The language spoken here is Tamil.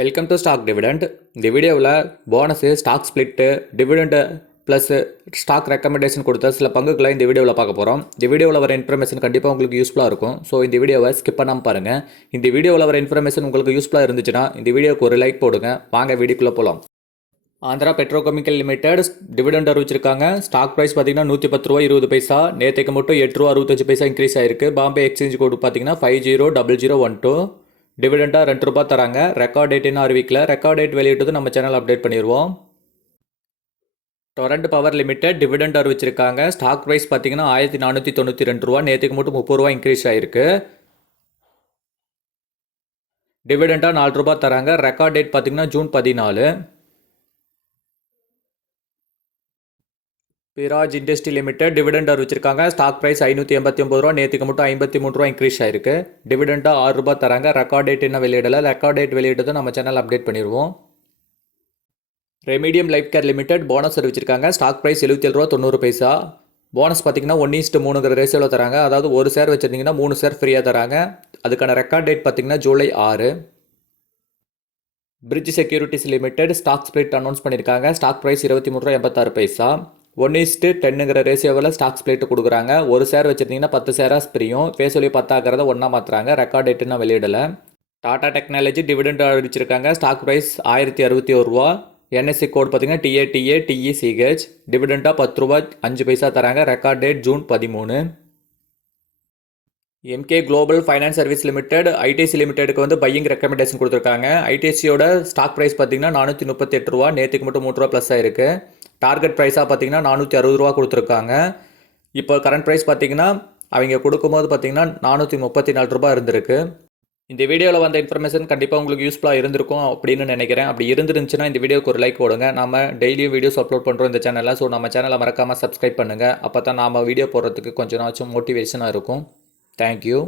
Welcome to stock dividend. இந்த வீடியோவில் bonus, stock split, dividend plus stock recommendation கொடுத்த சில பங்குகளை இந்த வீடியோவில் பார்க்க போகிறோம். இந்த வீடியோவில் வர இன்ஃபர்மேஷன் கண்டிப்பாக உங்களுக்கு யூஸ்ஃபுல்லாக இருக்கும். ஸோ இந்த வீடியோவை ஸ்கிப் பண்ணாமல் பாருங்கள். இந்த வீடியோவில் வர இன்ஃபர்மேஷன் உங்களுக்கு யூஸ்ஃபுல்லாக இருந்துச்சுன்னா இந்த வீடியோக்கு ஒரு லைக் போடுங்க. வாங்க வீடியோக்குள்ளே போகலாம். ஆந்திரா பெட்ரோகெமிக்கல் லிமிடெட் டிவிடெண்ட் அறிவிச்சிருக்காங்க. ஸ்டாக் ப்ரைஸ் பார்த்தீங்கன்னா 110 ரூபா 20 பைசா. நேற்றுக்கு மட்டும் 8 ரூபா 65 பைசா இன்க்ரீஸ் ஆயிருக்கு. பாம்பே எக்ஸ்சேஞ்ச் கோடு பார்த்தீங்கன்னா 500012. டிவிடெண்டாக 2 ரூபா தராங்க. ரெக்கார்ட் டேட் இன்னும் அறிவிக்கல. ரெக்கார்ட் டேட் வெளியிட்டது நம்ம சேனல் அப்டேட் பண்ணிடுவோம். டொரண்ட் பவர் லிமிடெட் டிவிடெண்ட் அறிவிச்சிருக்காங்க. ஸ்டாக் ப்ரைஸ் பார்த்தீங்கன்னா 1492 ரூபா. நேற்றுக்கு மட்டும் 30 ரூபா இன்க்ரீஸ் ஆயிருக்கு. டிவிடெண்டாக 4 ரூபா தராங்க. ரெக்கார்ட் டேட் பார்த்தீங்கன்னா June 14. Praj industry limited dividend அறிவிச்சிருக்காங்க. ஸ்டாக் ப்ரைஸ் 589 ரூபா. நேற்றுக்கு மட்டும் 53 ரூபா இன்க்ரீஸ் ஆயிருக்கு. டிவிடெண்டாக 6 ரூபா தராங்க. ரெக்கார்ட் டேட் என்ன வெளியிடலை. ரெக்கார்ட் டேட் வெளியிட்டதும் நம்ம சேனல் அப்டேட் பண்ணிடுவோம். ரெமிடியம் லைஃப் கேர் லிமிடெட் போனஸ் அறிவிச்சிருக்காங்க. ஸ்டாக் ப்ரைஸ் 77 ரூபா 90 பைசா. போனஸ் பார்த்தீங்கன்னா 1:3 ரேஷியோவில் தராங்க. அதாவது ஒரு ஷேர் வச்சுருந்தீங்கன்னா 3 ஷேர் ஃப்ரீயாக தராங்க. அதுக்கான ரெக்கார்ட் டேட் பார்த்தீங்கன்னா July 6. Bridge Securities Limited stock split announce பண்ணியிருக்காங்க. ஸ்டாக் ப்ரைஸ் 23 ரூபா 86 பைசா. 1:10 ரேஷியோவில் ஸ்டாக் ஸ்பிளிட் கொடுக்குறாங்க. ஒரு ஷேர் வச்சுருந்தீங்கன்னா 10 ஷேராக பிரியும். ஃபேஸ் வேல்யூ 10 ஆகிறத ஒன்றா மாற்றுறாங்க. ரெக்கார்ட் டேட்டுன்னு வெளியிடலை. டாடா டெக்னாலஜி டிவிடெண்ட் அறிவிச்சிருக்காங்க. ஸ்டாக் ப்ரைஸ் 1061 ரூபா. என்எஸ்சி கோட் பார்த்தீங்கன்னா TATATECH. டிவிடெண்டாக 10 ரூபா 5 பைசா தராங்க. Record date June 13. MK global finance service limited ITC லிமிடெடுக்கு வந்து பையிங் ரெக்கமெண்டேஷன் கொடுத்துருக்காங்க. ஐடிசியோட ஸ்டாக் ப்ரைஸ் பார்த்தீங்கன்னா 438 ரூபா. நேற்றுக்கு மட்டும் 3 ரூபா ப்ளஸ் ஆயிருக்கு. டார்கெட் ப்ரைஸாக பார்த்தீங்கன்னா 460 ரூபா கொடுத்துருக்காங்க. இப்போ கரண்ட் ப்ரைஸ் பார்த்தீங்கன்னா அவங்க கொடுக்கும்போது பார்த்தீங்கன்னா 434 ரூபா இருந்திருக்கு. இந்த வீடியோவில் வந்த இன்ஃபர்மேஷன் கண்டிப்பாக உங்களுக்கு யூஸ்ஃபுல்லாக இருந்திருக்கும் அப்படின்னு நினைக்கிறேன். அப்படி இருந்துருந்துச்சுன்னா இந்த வீடியோக்கு ஒரு லைக் போடுங்க. நம்ம டெய்லியும் வீடியோஸ் அப்லோட் பண்ணுறோம் இந்த சேனலில். ஸோ நம்ம சேனலை மறக்காமல் சப்ஸ்கிரைப் பண்ணுங்கள். அப்போ தான் நம்ம வீடியோ போடுறதுக்கு கொஞ்சம் நாச்சும் மோட்டிவேஷனாக இருக்கும். தேங்க்யூ.